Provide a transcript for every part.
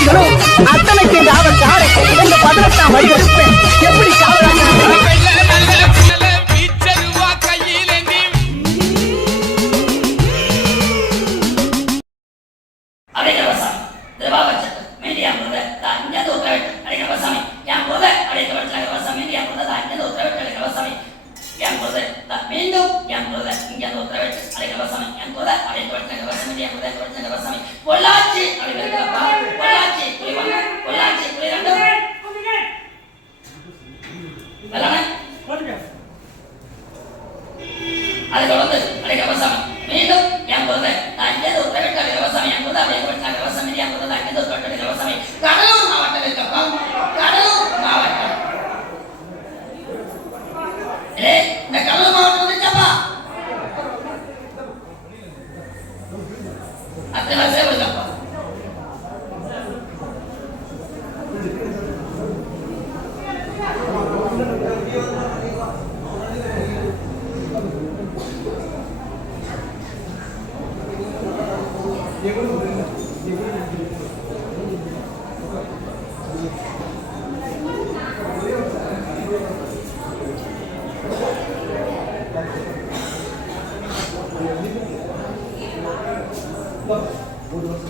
விதிகளும் அத்தனைக்கு காவல் காரை இந்த பதினெட்டாம் வழி எப்படி அடைக்கலவசாமி என் முருக அடைக்கலவசாமி அடைக்கலவசாமி என் கடலூர் மாவட்டம் இருக்கப்பா கடலூர் மாவட்டம் இந்த கடலூர் மாவட்டம் அத்தனை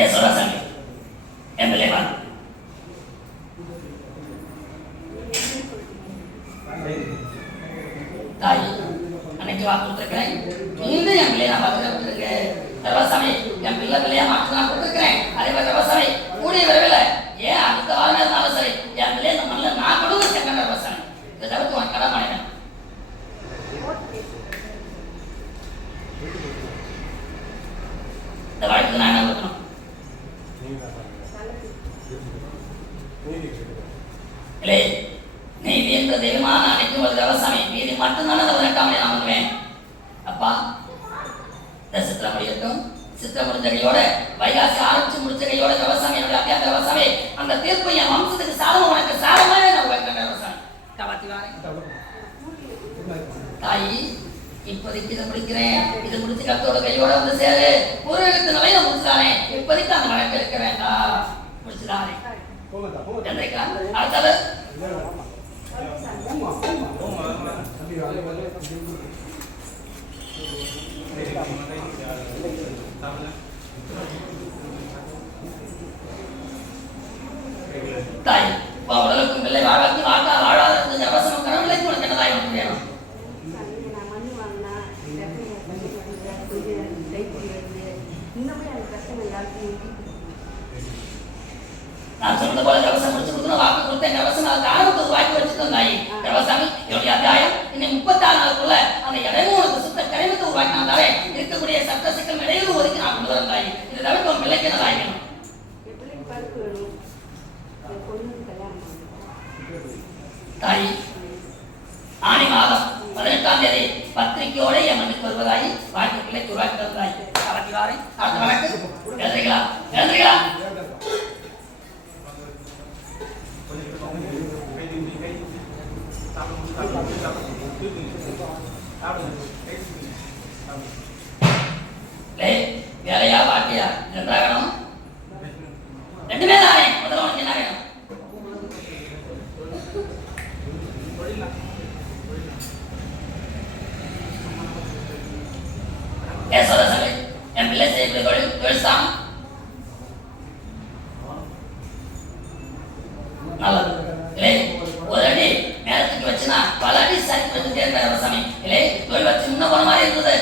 ஏ சுரசாமி என் பிள்ளைமான் தாய் அன்னைக்கு வாக்குறேன் நீங்க மீண்டும் என் பிள்ளைய நான் பார்த்து கொடுத்துருக்கேன் ரவசாமி என் பிள்ளை பிள்ளையா மாற்று நான் கொடுத்துருக்கிறேன் அதே மாதிரி ரவசாமி கூடிய விரைவில் ஏன் அடுத்த வாரமே இருந்தாலும் சரி என் பிள்ளைய இந்த மண்ணில் நான் கொடுக்க செகண்ட் ரவசாமி இதை தவிர்த்து உனக்கு கடன் பண்ணினேன் இந்த வாழ்க்கைக்கு நான் என்ன கொடுக்கணும் இல்லை நீதி என்ற தெய்வமான அனைத்தும் ஒரு ரவசாமி நீதி மட்டும்தானே அதை பதினெட்டாம் நான் பண்ணுவேன் அப்பா இந்த சித்திரம் முடியட்டும். சித்திரம் முடிஞ்ச கையோட வைகாசி ஆரம்பிச்சு முடிச்ச கையோட ரவசாமி என்னுடைய அத்தியாக ரவசாமி அந்த தீர்ப்பு என் வம்சத்துக்கு சாதம் உனக்கு சாதமாக நான் வைக்கிறேன் ரவசாமி காப்பாத்தி வாரேன் தாயி இப்போதைக்கு இதை முடிக்கிறேன். இதை முடிச்சு கத்தோட கையோட வந்து சேரு. ஒரு பூர்வீகத்து நிலையில முடிச்சுதானே இப்போதைக்கு அந்த வழக்கு இருக்க வேண்டாம். முடிச்சுதானே அடுத்தது. தாய் உடலுக்கும் பிள்ளை வாழ்க்கை வாழா வாழாதது அவசரம் கனவில்லைக்கு உனக்கு என்ன தாய் உனக்கு வேணும் நான் சொன்னது போல கவசம் முடிச்சு கொடுக்கணும் வாக்கு கொடுத்தேன் கவசம் அதுக்கு ஆரம்பத்துக்கு வாய்ப்பு வச்சுக்கோங்க தாயி. கவசாமி என்னுடைய அத்தியாயம். இன்னும் முப்பத்தாறு நாளுக்குள்ள அந்த இடையில உனக்கு சுத்த கரைமத்தை உருவாக்கினாலே இருக்கக்கூடிய சட்ட சிக்கல் இடையில ஒதுக்கி நான் கொண்டு வரேன் தாயி. இதை தவிர்த்து உன் பிள்ளைக்கு என்ன தாய் தாய் ஆணி மாதம் பதினெட்டாம் தேதி பத்திரிகையோட என் மண்ணுக்கு வருவதாய் வாழ்க்கை பிள்ளைக்கு உருவாக்கி வருவதாய் கலக்கி அடுத்த வழக்கு எழுதுறீங்களா? எழுதுறீங்களா? இந்த ரெண்டுமே என்ன வேணும்? ஏ சொல்ல சொல்லு. என் பிள்ளை செய்யக்கூடிய தொழில் தொழில் தான் ஒரு அடி நேரத்துக்கு வச்சுனா பல அடி சரி பண்ணிட்டே சாமி. இல்லை தொழில் வச்சு இன்னும் போன மாதிரி இருந்தது.